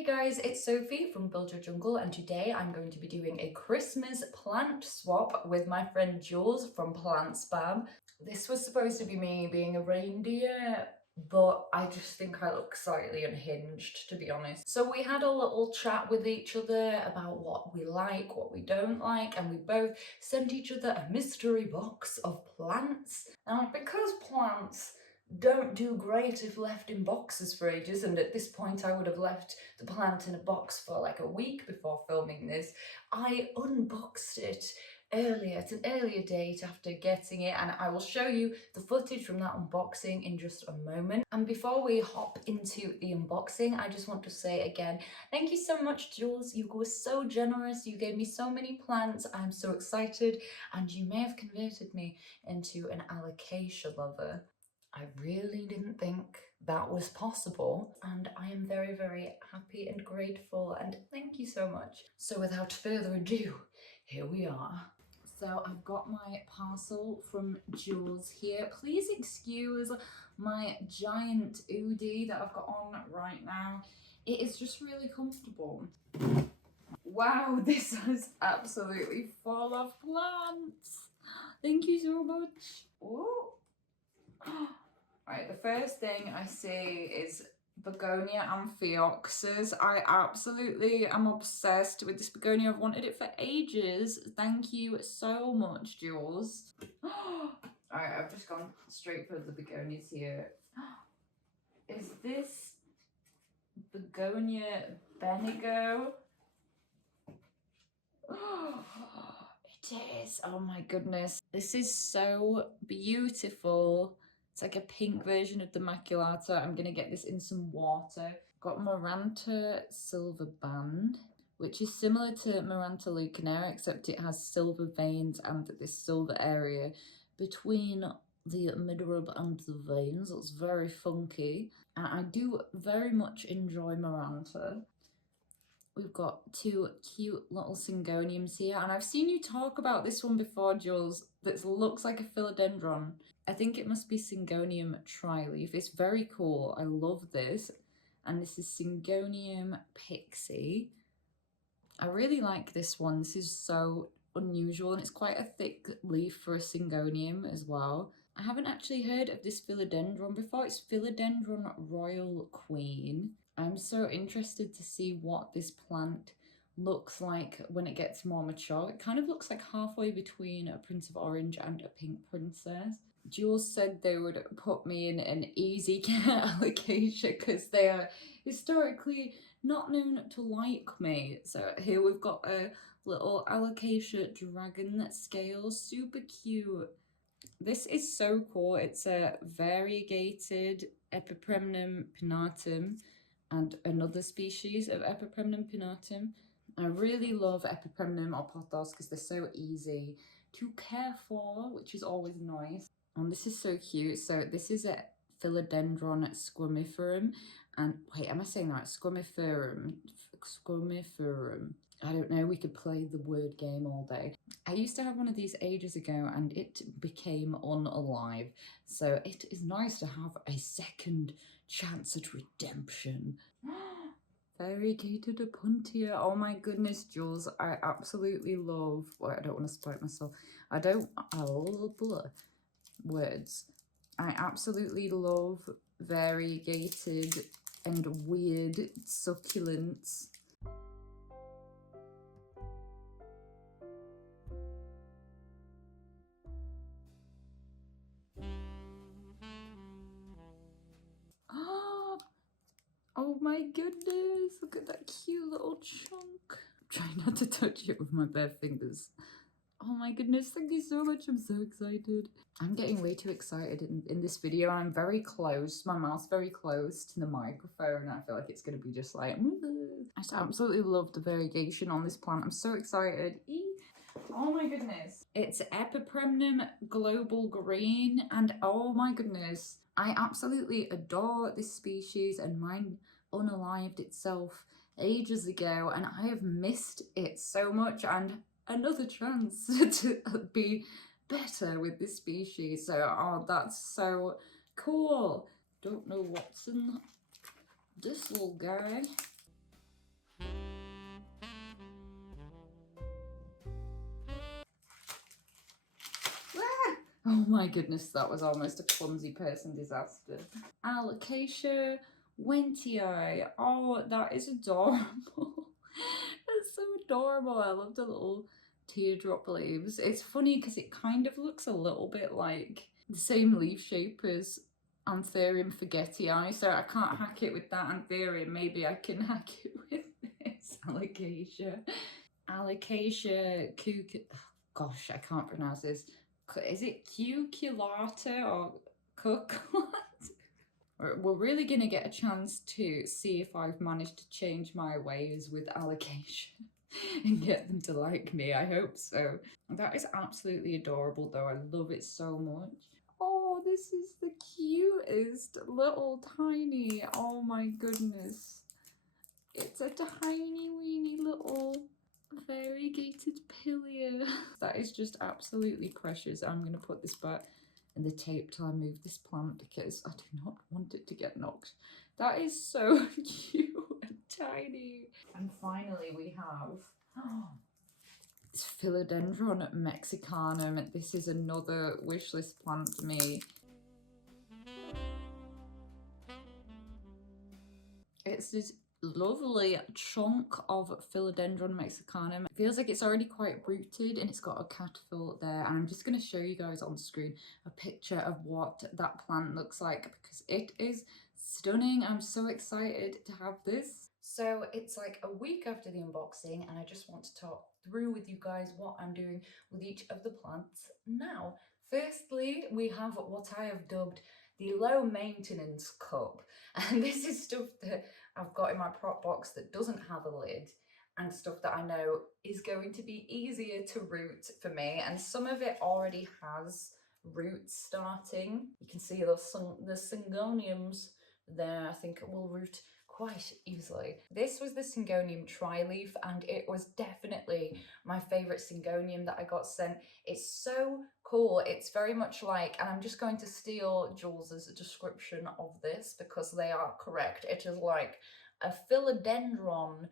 Hey guys, it's Sophie from Build Your Jungle, and today I'm going to be doing a Christmas plant swap with my friend Julz from Plantzbab. This was supposed to be me being a reindeer, but I just think I look slightly unhinged, to be honest. So we had a little chat with each other about what we like, what we don't like, and we both sent each other a mystery box of plants. Now, because plants don't do great if left in boxes for ages, and at this point I would have left the plant in a box for like a week before filming this, I unboxed it at an earlier date after getting it, and I will show you the footage from that unboxing in just a moment. And before we hop into the unboxing, I just want to say again, thank you so much, Jules. You were so generous, you gave me so many plants, I'm so excited, and you may have converted me into an alocasia lover. I really didn't think that was possible, and I am very, very happy and grateful, and thank you so much. So without further ado, here we are. So I've got my parcel from Julz here. Please excuse my giant hoodie that I've got on right now. It is just really comfortable. Wow, this is absolutely full of plants. Thank you so much. Oh. Right, the first thing I see is begonia amphioxus. I absolutely am obsessed with this begonia. I've wanted it for ages. Thank you so much, Jules. Alright, I've just gone straight for the begonias here. Is this begonia benigo? It is. Oh my goodness. This is so beautiful. It's like a pink version of the maculata. I'm gonna get this in some water. Got Maranta silver band, which is similar to Maranta leucanera, except it has silver veins and this silver area between the midrib and the veins. It's very funky. And I do very much enjoy Maranta. We've got two cute little syngoniums here, and I've seen you talk about this one before, Jules, that looks like a philodendron. I think it must be Syngonium tri-leaf. It's very cool. I love this. And this is Syngonium pixie. I really like this one. This is so unusual, and it's quite a thick leaf for a Syngonium as well. I haven't actually heard of this philodendron before. It's Philodendron Royal Queen. I'm so interested to see what this plant looks like when it gets more mature. It kind of looks like halfway between a Prince of Orange and a Pink Princess. Jules said they would put me in an easy care alocasia because they are historically not known to like me. So here we've got a little alocasia dragon scale, super cute. This is so cool. It's a variegated Epipremnum pinnatum and another species of Epipremnum pinnatum. I really love Epipremnum or pothos because they're so easy to care for, which is always nice. And this is so cute. So this is a Philodendron squamiferum. And wait, am I saying that? Squamiferum. Squamiferum. I don't know, we could play the word game all day. I used to have one of these ages ago and it became unalive. So it is nice to have a second chance at redemption. Variegated Apuntia. Oh my goodness, Jules. I absolutely love... Well, I don't want to spoil myself. Words. I absolutely love variegated and weird succulents. Oh my goodness, look at that cute little chunk. I'm trying not to touch it with my bare fingers. Oh my goodness, thank you so much. I'm so excited. I'm getting way too excited in this video. I'm very close, my mouth's very close to the microphone. I feel like it's going to be just like... I just absolutely love the variegation on this plant. I'm so excited. Oh my goodness. It's Epipremnum Global Green, and oh my goodness, I absolutely adore this species, and mine unalived itself ages ago, and I have missed it so much, and another chance to be better with this species. So, oh, that's so cool. Don't know what's in this little guy. Oh my goodness, that was almost a clumsy person disaster. Alocasia wentii. Oh, that is adorable. That's so adorable. I love the little teardrop leaves. It's funny because it kind of looks a little bit like the same leaf shape as Anthurium forgetii, so I can't hack it with that Anthurium. Maybe I can hack it with this Alocasia. Alocasia cuc... Gosh, I can't pronounce this. Is it cuculata or cuculata? We're really going to get a chance to see if I've managed to change my ways with Alocasia and get them to like me. I hope so. That is absolutely adorable though. I love it so much. Oh, this is the cutest little tiny. Oh my goodness. It's a tiny weeny little variegated pilia. That is just absolutely precious. I'm going to put this back in the tape till I move this plant because I do not want it to get knocked. That is so cute and tiny. And finally we have it's Philodendron mexicanum. This is another wishlist plant for me. It's this lovely chunk of Philodendron mexicanum. It feels like it's already quite rooted and it's got a caterpillar there. And I'm just going to show you guys on screen a picture of what that plant looks like because it is stunning. I'm so excited to have this. So it's like a week after the unboxing and I just want to talk through with you guys what I'm doing with each of the plants now. Firstly, we have what I have dubbed the low maintenance cup. And this is stuff that I've got in my prop box that doesn't have a lid and stuff that I know is going to be easier to root for me. And some of it already has roots starting. You can see the syngoniums there. I think it will root quite easily. This was the Syngonium tri-leaf and it was definitely my favourite Syngonium that I got sent. It's so cool. It's very much like, and I'm just going to steal Julz's description of this because they are correct. It is like a philodendron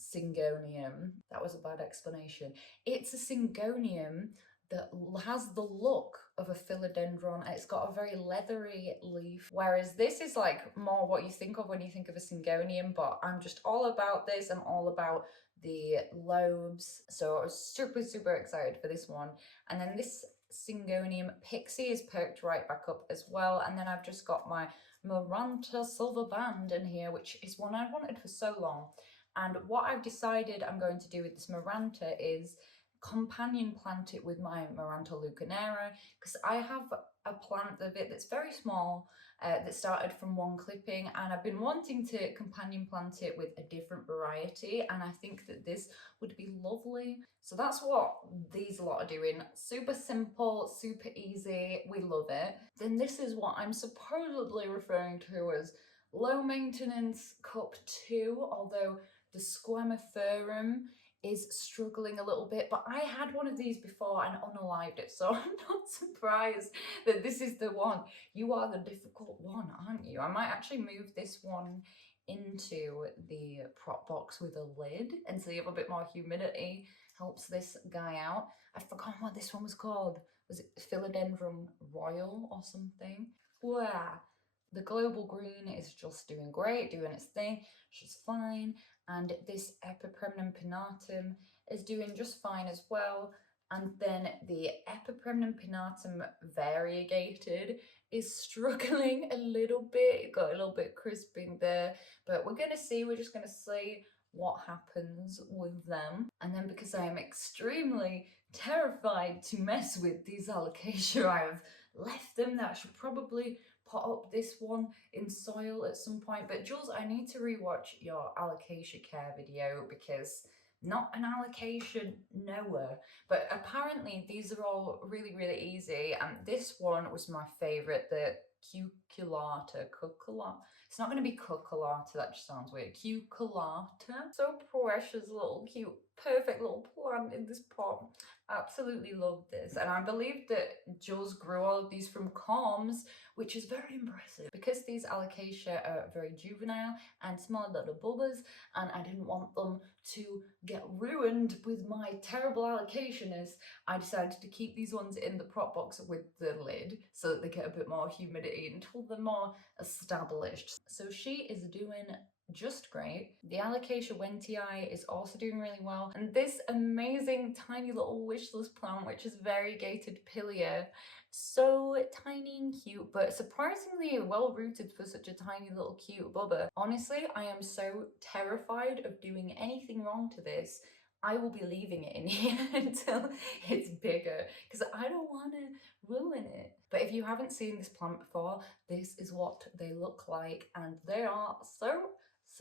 Syngonium. That was a bad explanation. It's a Syngonium that has the look of a philodendron and it's got a very leathery leaf, whereas this is like more what you think of when you think of a Syngonium, but I'm just all about this. I'm all about the lobes, so I was super excited for this one. And then this Syngonium Pixie is perked right back up as well, and then I've just got my Maranta Silver Band in here, which is one I wanted for so long. And what I've decided I'm going to do with this Maranta is companion plant it with my Maranta Lucanera, because I have a plant of it that's very small that started from one clipping, and I've been wanting to companion plant it with a different variety, and I think that this would be lovely. So that's what these lot are doing. Super simple, super easy, we love it. Then this is what I'm supposedly referring to as low maintenance cup 2, although the Squamiferaum is struggling a little bit, but I had one of these before and unalived it, so I'm not surprised that this is the one. You are the difficult one, aren't you? I might actually move this one into the prop box with a lid and so you have a bit more humidity. Helps this guy out. I forgot what this one was called. Was it Philodendron Royal or something? Wow. The global green is just doing great, doing its thing, she's fine. And this Epipremnum pinnatum is doing just fine as well. And then the Epipremnum pinnatum variegated is struggling a little bit. It got a little bit crisping there, but we're gonna see, we're just gonna see what happens with them. And then because I am extremely terrified to mess with these alocasia, I have left them. That I should probably pot up this one in soil at some point. But Jules, I need to rewatch your alocasia care video because not an alocasia knower, but apparently these are all really easy, and this one was my favorite, the cuculata. It's not going to be cuculata, that just sounds weird. Cuculata. So precious, little cute perfect little plant in this pot. Absolutely love this. And I believe that Julz grew all of these from corms, which is very impressive. Because these alocasia are very juvenile and small little bulbas, and I didn't want them to get ruined with my terrible alocasianess, I decided to keep these ones in the prop box with the lid so that they get a bit more humidity until they're more established. So she is doing just great. The Alocasia Wentii is also doing really well. And this amazing tiny little wish list plant, which is variegated pilia, so tiny and cute, but surprisingly well rooted for such a tiny little cute bubba. Honestly, I am so terrified of doing anything wrong to this. I will be leaving it in here until it's bigger because I don't want to ruin it. But if you haven't seen this plant before, this is what they look like, and they are so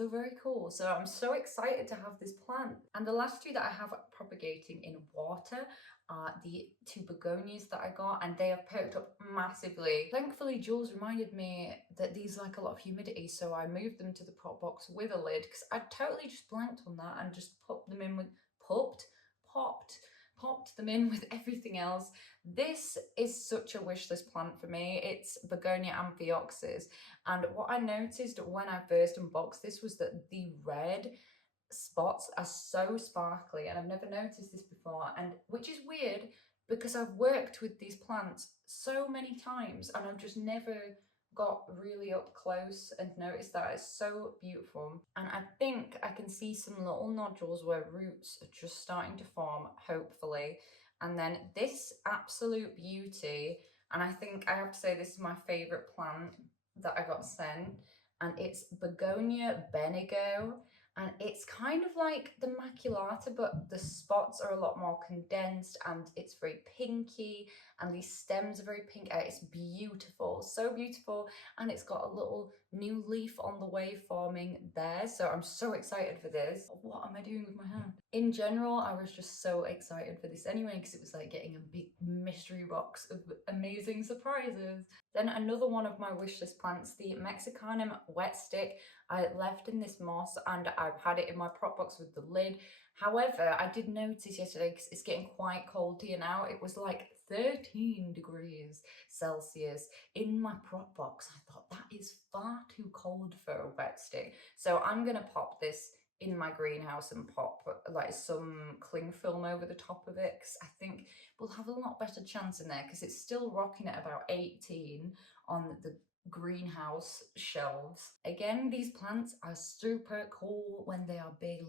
very cool. So I'm so excited to have this plant. And the last two that I have propagating in water are the two begonias that I got, and they have perked up massively. Thankfully, Jules reminded me that these like a lot of humidity, so I moved them to the prop box with a lid because I totally just blanked on that and just popped them in with popped them in with everything else. This is such a wish list plant for me. It's Begonia amphioxus, and what I noticed when I first unboxed this was that the red spots are so sparkly, and I've never noticed this before, and which is weird because I've worked with these plants so many times and I've just never got really up close and noticed that. It's so beautiful. And I think I can see some little nodules where roots are just starting to form, hopefully. And then this absolute beauty, and I think I have to say this is my favourite plant that I got sent, and it's Begonia benigo. And it's kind of like the maculata, but the spots are a lot more condensed and it's very pinky, and these stems are very pink. It's beautiful, so beautiful, and it's got a little new leaf on the way forming there, so I'm so excited for this. What am I doing with my hand? In general, I was just so excited for this anyway because it was like getting a big mystery box of amazing surprises. Then another one of my wish list plants, the Mexicanum wet stick, I left in this moss and I've had it in my prop box with the lid. However, I did notice yesterday, because it's getting quite cold here now, it was like 13 degrees Celsius in my prop box. I thought that is far too cold for a wet stick. So I'm gonna pop this in my greenhouse and pop like some cling film over the top of it, because I think we'll have a lot better chance in there because it's still rocking at about 18 on the greenhouse shelves. Again, these plants are super cool when they are big.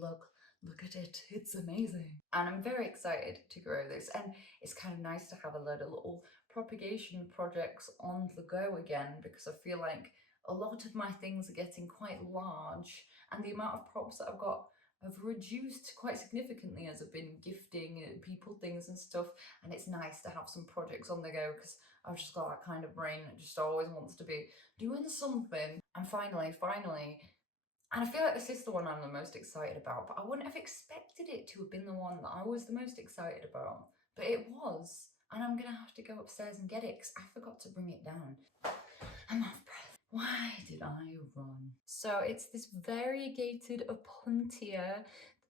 Look at it, it's amazing. And I'm very excited to grow this, and it's kind of nice to have a load of little propagation projects on the go again, because I feel like a lot of my things are getting quite large, and the amount of props that I've got have reduced quite significantly as I've been gifting people things and stuff, and it's nice to have some projects on the go because I've just got that kind of brain that just always wants to be doing something. And finally, and I feel like this is the one I'm the most excited about, but I wouldn't have expected it to have been the one that I was the most excited about, but it was, and I'm gonna have to go upstairs and get it because I forgot to bring it down. I'm off breath. Why did I run? So it's this variegated opuntia,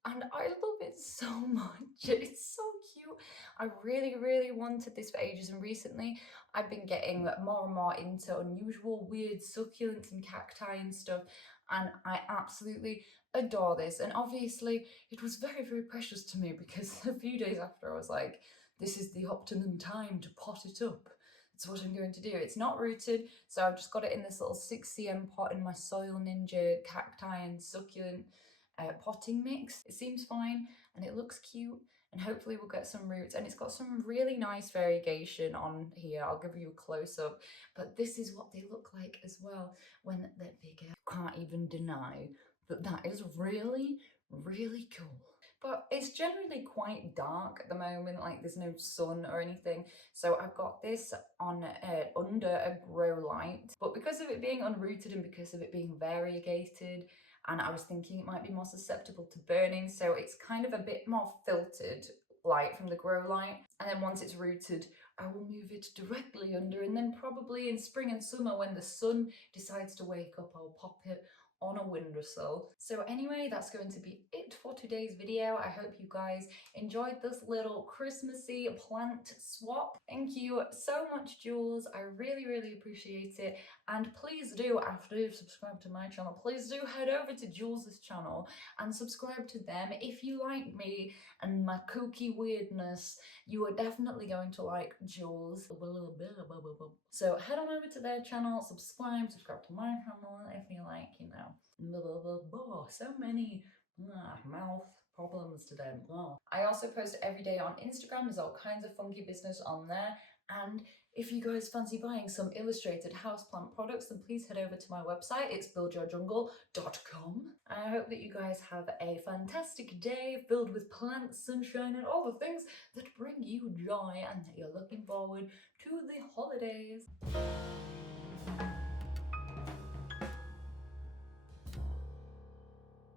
and I love it so much. It's so cute. I really wanted this for ages, and recently I've been getting more and more into unusual weird succulents and cacti and stuff, and I absolutely adore this. And obviously it was very precious to me because a few days after I was like, this is the optimum time to pot it up. It's what I'm going to do. It's not rooted, so I've just got it in this little 6cm pot in my Soil Ninja cacti and succulent potting mix. It seems fine and it looks cute, and hopefully we'll get some roots, and it's got some really nice variegation on here. I'll give you a close-up, but this is what they look like as well when they're bigger. Can't even deny that that is really cool. But it's generally quite dark at the moment, like there's no sun or anything. So I've got this on under a grow light, but because of it being unrooted and because of it being variegated, and I was thinking it might be more susceptible to burning, so it's kind of a bit more filtered light from the grow light. And then once it's rooted, I will move it directly under, and then probably in spring and summer when the sun decides to wake up, I'll pop it on a windowsill. So anyway, that's going to be it it for today's video. I hope you guys enjoyed this little Christmassy plant swap. Thank you so much, Julz. I really, really appreciate it. And please do, after you've subscribed to my channel, please do head over to Julz's channel and subscribe to them. If you like me and my kooky weirdness, you are definitely going to like Julz. So head on over to their channel, subscribe to my channel if you like, you know, so many mouth problems today. I also post every day on Instagram. There's all kinds of funky business on there. And if you guys fancy buying some illustrated houseplant products, then please head over to my website. It's buildyourjungle.com. I hope that you guys have a fantastic day filled with plants, sunshine, and all the things that bring you joy, and that you're looking forward to the holidays.